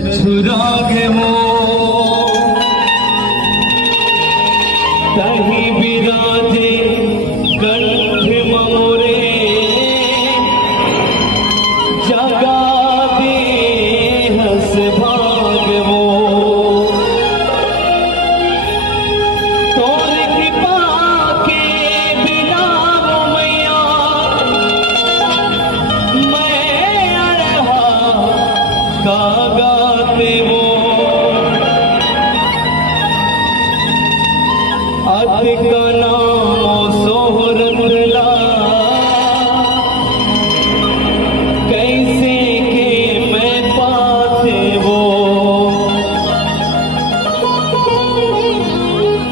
छुरागे मो तही बिराजे कंठ मोरे जगा दे हस भाग मो तोर कृपा के बिना मैया मैं अरहा गाते वो अत का नाम